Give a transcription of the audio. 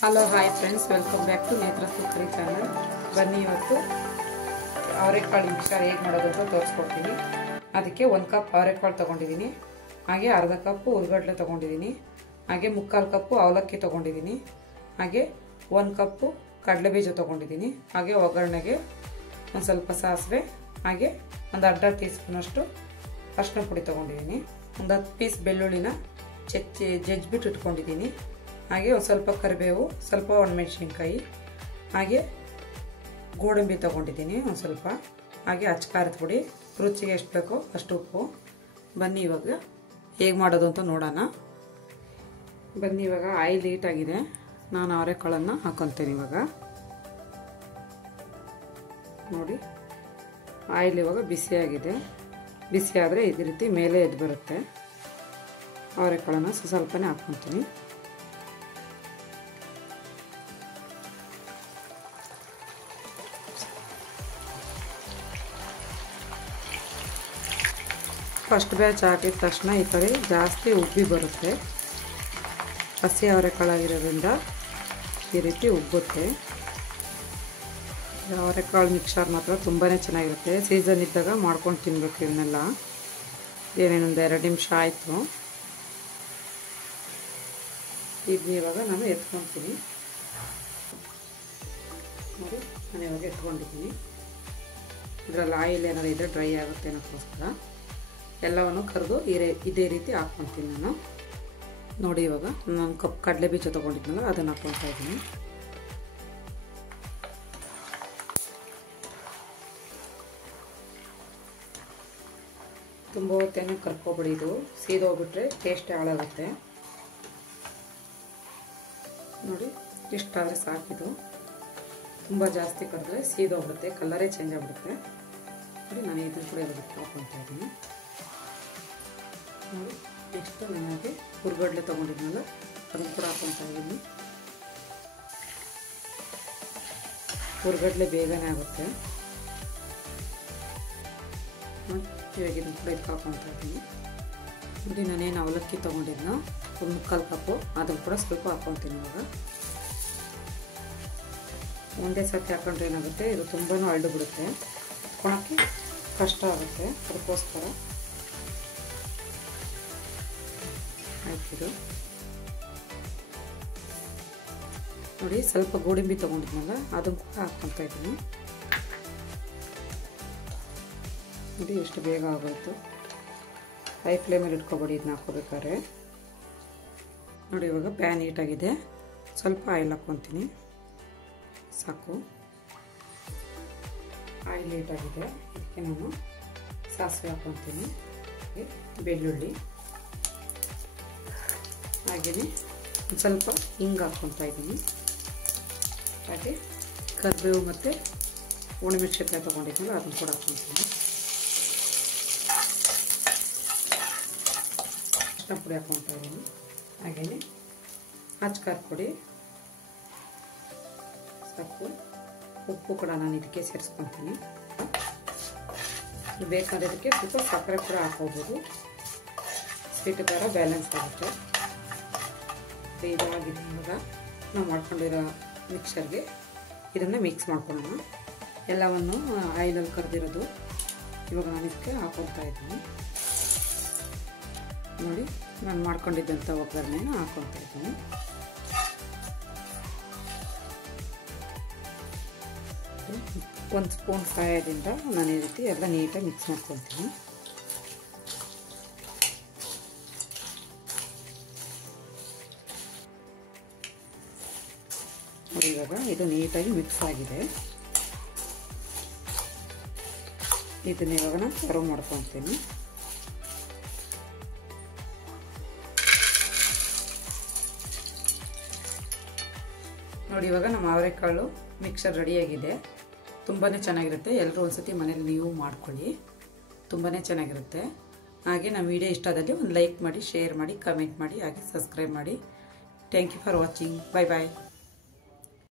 Hello hi friends, welcome back to Netra cookery channel. ಬನ್ನಿ, ಇವತ್ತು ಅವರೆಕಾಳು ಮಿಕ್ಸರ್ ಹೇಗೆ ಮಾಡೋದು ಅಂತ ತೋರಿಸ್ಕೊಡ್ತೀನಿ. ಅದಕ್ಕೆ 1 ಕಪ್ ಅವರೆಕಾಳು ತೊಗೊಂಡಿದ್ದೀನಿ, ಹಾಗೆ ಅರ್ಧ ಕಪ್ಪು ಉರ್ಗಡ್ಲೆ ತೊಗೊಂಡಿದ್ದೀನಿ, ಹಾಗೆ 3/4 ಕಪ್ಪು ಅವಲಕ್ಕಿ ತೊಗೊಂಡಿದ್ದೀನಿ, ಹಾಗೆ 1 ಕಪ್ಪು ಕಡಲೆಬೀಜ ತೊಗೊಂಡಿದ್ದೀನಿ, ಹಾಗೆ ಒಗ್ಗರಣೆಗೆ ಒಂದು ಸ್ವಲ್ಪ ಸಾಸಿವೆ, ಹಾಗೆ ಒಂದು ಅರ್ಧ ಟೀ ಸ್ಪೂನಷ್ಟು ಅರಿಶಿನ ಪುಡಿ ತೊಗೊಂಡಿದ್ದೀನಿ, ಒಂದು 10 ಪೀಸ್ ಬೆಳ್ಳುಳ್ಳಿನ ಜಜ್ಜಿಬಿಟ್ಟು ಇಟ್ಕೊಂಡಿದ್ದೀನಿ, ಹಾಗೆ ಒಂದು ಸ್ವಲ್ಪ ಕರಿಬೇವು, ಸ್ವಲ್ಪ ಒಣಮೆಣಸಿನ್ಕಾಯಿ, ಹಾಗೆ ಗೋಡಂಬಿ ತೊಗೊಂಡಿದ್ದೀನಿ ಒಂದು ಸ್ವಲ್ಪ, ಹಾಗೆ ಅಚ್ಚಕಾರದ ಪುಡಿ, ರುಚಿಗೆ ಎಷ್ಟು ಬೇಕೋ ಅಷ್ಟು ಉಪ್ಪು. ಬನ್ನಿ ಇವಾಗ ಹೇಗೆ ಮಾಡೋದು ಅಂತ ನೋಡೋಣ. ಬನ್ನಿ, ಇವಾಗ ಆಯಿಲ್ ಹೀಟಾಗಿದೆ, ನಾನು ಅವರೆಕಾಳನ್ನು ಹಾಕೊತೀನಿ. ಇವಾಗ ನೋಡಿ, ಆಯಿಲ್ ಇವಾಗ ಬಿಸಿಯಾಗಿದೆ. ಬಿಸಿ ಆದರೆ ಇದೇ ರೀತಿ ಮೇಲೆ ಎದ್ದು ಬರುತ್ತೆ. ಅವರೆಕಾಳನ್ನು ಸ್ವಲ್ಪನೇ ಹಾಕ್ಕೊತೀನಿ. ಫಸ್ಟ್ ಬ್ಯಾಚ್ ಹಾಕಿದ ತಕ್ಷಣ ಈ ಕಡೆ ಜಾಸ್ತಿ ಉಬ್ಬಿ ಬರುತ್ತೆ. ಹಸಿ ಅವರೆಕಾಳಾಗಿರೋದ್ರಿಂದ ಈ ರೀತಿ ಉಬ್ಬುತ್ತೆ. ಅವರೆಕಾಳು ಮಿಕ್ಸರ್ ಮಾತ್ರ ತುಂಬಾ ಚೆನ್ನಾಗಿರುತ್ತೆ. ಸೀಸನ್ ಇದ್ದಾಗ ಮಾಡ್ಕೊಂಡು ತಿನ್ನಬೇಕು. ಇವನ್ನೆಲ್ಲ ಏನೇನೊಂದು 2 ನಿಮಿಷ ಆಯಿತು. ಇದನ್ನ ಇವಾಗ ನಾನು ಎತ್ಕೊತೀನಿ. ನೋಡಿ, ನಾನು ಇವಾಗ ಎತ್ಕೊಂಡಿದ್ದೀನಿ. ಇದರಲ್ಲಿ ಆಯಿಲ್ ಏನಾದ್ರು ಇದ್ದರೆ ಡ್ರೈ ಆಗುತ್ತೆ ಅನ್ನೋಕ್ಕೋಸ್ಕರ ಎಲ್ಲವನ್ನು ಕರೆದು ಇದೇ ರೀತಿ ಹಾಕ್ಕೊತೀನಿ ನಾನು. ನೋಡಿ, ಇವಾಗ ನಾನು ಕಪ್ ಕಡಲೆ ಬೀಜ ತೊಗೊಂಡಿದ್ನಲ್ಲ ಅದನ್ನು ಹಾಕ್ಕೊತಾ ಇದ್ದೀನಿ. ತುಂಬ ಹೊತ್ತೇನೆ ಕರ್ಕೊಬಿಡಿ, ಇದು ಸೀದೋಗ್ಬಿಟ್ರೆ ಟೇಸ್ಟೇ ಹಾಳಾಗುತ್ತೆ. ನೋಡಿ, ಇಷ್ಟಾದರೆ ಸಾಕಿದು. ತುಂಬ ಜಾಸ್ತಿ ಕರೆದ್ರೆ ಸೀದೋಗ್ಬಿಡುತ್ತೆ, ಕಲರೇ ಚೇಂಜ್ ಆಗಿಬಿಡುತ್ತೆ. ನೋಡಿ, ನಾನು ಇದನ್ನು ಕೂಡ ಇದಕ್ಕೆ ಹಾಕ್ಕೊತಾ ಇದ್ದೀನಿ. ನೋಡಿ, ನೆಕ್ಸ್ಟ್ ನನಗೆ ಹುರ್ಗಡ್ಲೆ ತೊಗೊಂಡಿದ್ನಲ್ಲ ಅದನ್ನು ಕೂಡ ಹಾಕ್ಕೊತಾ ಇದ್ದೀನಿ. ಹುರ್ಗಡ್ಲೆ ಬೇಗನೆ ಆಗುತ್ತೆ. ಇವಾಗ ಇದನ್ನು ಕೂಡ ಇದಕ್ಕೆ ಹಾಕ್ಕೊತಾ ಇದ್ದೀನಿ. ನೋಡಿ, ನಾನೇನು ಅವಲಕ್ಕಿ ತೊಗೊಂಡಿದ್ನೋ 3/4 ಕಪ್ಪು ಅದನ್ನು ಕೂಡ ಸ್ವಲ್ಪ ಹಾಕ್ಕೊತೀನಿ. ಇವಾಗ ಒಂದೇ ಸರ್ತಿ ಹಾಕೊಂಡ್ರೆ ಏನಾಗುತ್ತೆ, ಇದು ತುಂಬಾ ಅಳ್ಳು ಬಿಡುತ್ತೆ, ಹಾಕ್ಕೊಳಕ್ಕೆ ಕಷ್ಟ ಆಗುತ್ತೆ. ಅದಕ್ಕೋಸ್ಕರ ಆಯ್ತಿದು. ನೋಡಿ, ಸ್ವಲ್ಪ ಗೋಡಂಬಿ ತೊಗೊಂಡಿದ್ನಲ್ಲ ಅದನ್ನು ಕೂಡ ಹಾಕ್ಕೊತಾ ಇದ್ದೀನಿ. ನೋಡಿ, ಎಷ್ಟು ಬೇಗ ಆಗೋಯ್ತು. ಹೈ ಫ್ಲೇಮಲ್ಲಿ ಇಟ್ಕೊಬೇಡಿ ಇದನ್ನ ಹಾಕ್ಕೋಬೇಕಾದ್ರೆ. ನೋಡಿ, ಇವಾಗ ಪ್ಯಾನ್ ಹೀಟಾಗಿದೆ, ಸ್ವಲ್ಪ ಆಯಿಲ್ ಹಾಕ್ಕೊತೀನಿ. ಸಾಕು, ಆಯಿಲ್ ಹೀಟಾಗಿದೆ. ಇದಕ್ಕೆ ನಾನು ಸಾಸಿವೆ ಹಾಕ್ಕೊತೀನಿ, ಬೆಳ್ಳುಳ್ಳಿ, ಹಾಗೆಯೇ ಒಂದು ಸ್ವಲ್ಪ ಹಿಂಗೆ ಹಾಕ್ಕೊತಾ ಇದ್ದೀನಿ, ಹಾಗೆ ಕರಿಬೇವು ಮತ್ತು ಒಣಮೆಣಸಿನ್ಕಾಯಿ ತೊಗೊಂಡಿದ್ನಲ್ಲ ಅದನ್ನು ಕೂಡ ಹಾಕ್ಕೊತೀನಿ. ಅರಿಶಿನ ಪುಡಿ ಹಾಕ್ಕೊತಾ ಇದ್ದೀನಿ, ಹಾಗೆಯೇ ಅಚ್ಚಕಾರದ ಪುಡಿ, ಸಾಕು. ಉಪ್ಪು ಕೂಡ ನಾನು ಇದಕ್ಕೆ ಸೇರಿಸ್ಕೊತೀನಿ. ಬೇಕಾದ್ರೆ ಇದಕ್ಕೆ ಸ್ವಲ್ಪ ಸಕ್ಕರೆ ಕೂಡ ಹಾಕೋಬೋದು, ಸ್ವೀಟ್ ಖಾರ ಬ್ಯಾಲೆನ್ಸ್ ಆಗುತ್ತೆ. ಇದಾಗಿದೆ. ಇವಾಗ ನಾವು ಮಾಡ್ಕೊಂಡಿರೋ ಮಿಕ್ಸರ್ಗೆ ಇದನ್ನು ಮಿಕ್ಸ್ ಮಾಡ್ಕೊಳ್ಳೋಣ. ಎಲ್ಲವನ್ನು ಆಯಿಲಲ್ಲಿ ಕರೆದಿರೋದು ಇವಾಗ ನಾನು ಇದಕ್ಕೆ ಹಾಕ್ಕೊತಾ ಇದ್ದೀನಿ. ನೋಡಿ, ನಾನು ಮಾಡ್ಕೊಂಡಿದ್ದಂಥ ಒಗ್ಗರಣೆನ ಹಾಕ್ಕೊತಾ ಇದ್ದೀನಿ. ಒಂದು ಸ್ಪೂನ್ ಸಹಾಯದಿಂದ ನಾನು ಈ ರೀತಿ ಎಲ್ಲ ನೀಟಾಗಿ ಮಿಕ್ಸ್ ಮಾಡ್ಕೊತೀನಿ. ನೋಡಿ, ಇವಾಗ ಇದು ನೀಟಾಗಿ ಮಿಕ್ಸ್ ಆಗಿದೆ. ಇದನ್ನ ಇವಾಗ ನಾನು ಸರ್ವ್ ಮಾಡ್ಕೊತೀನಿ. ನೋಡಿ, ಇವಾಗ ನಮ್ಮ ಅವರೆಕಾಳು ಮಿಕ್ಸರ್ ರೆಡಿಯಾಗಿದೆ. ತುಂಬಾ ಚೆನ್ನಾಗಿರುತ್ತೆ. ಎಲ್ಲರೂ ಒಂದ್ಸತಿ ಮನೇಲಿ ನೀವು ಮಾಡ್ಕೊಳ್ಳಿ, ತುಂಬಾ ಚೆನ್ನಾಗಿರುತ್ತೆ. ಹಾಗೆ ನಮ್ಮ ವಿಡಿಯೋ ಇಷ್ಟ ಆದಲ್ಲಿ ಒಂದು ಲೈಕ್ ಮಾಡಿ, ಶೇರ್ ಮಾಡಿ, ಕಮೆಂಟ್ ಮಾಡಿ, ಹಾಗೆ ಸಬ್ಸ್ಕ್ರೈಬ್ ಮಾಡಿ. Thank you for watching. Bye bye.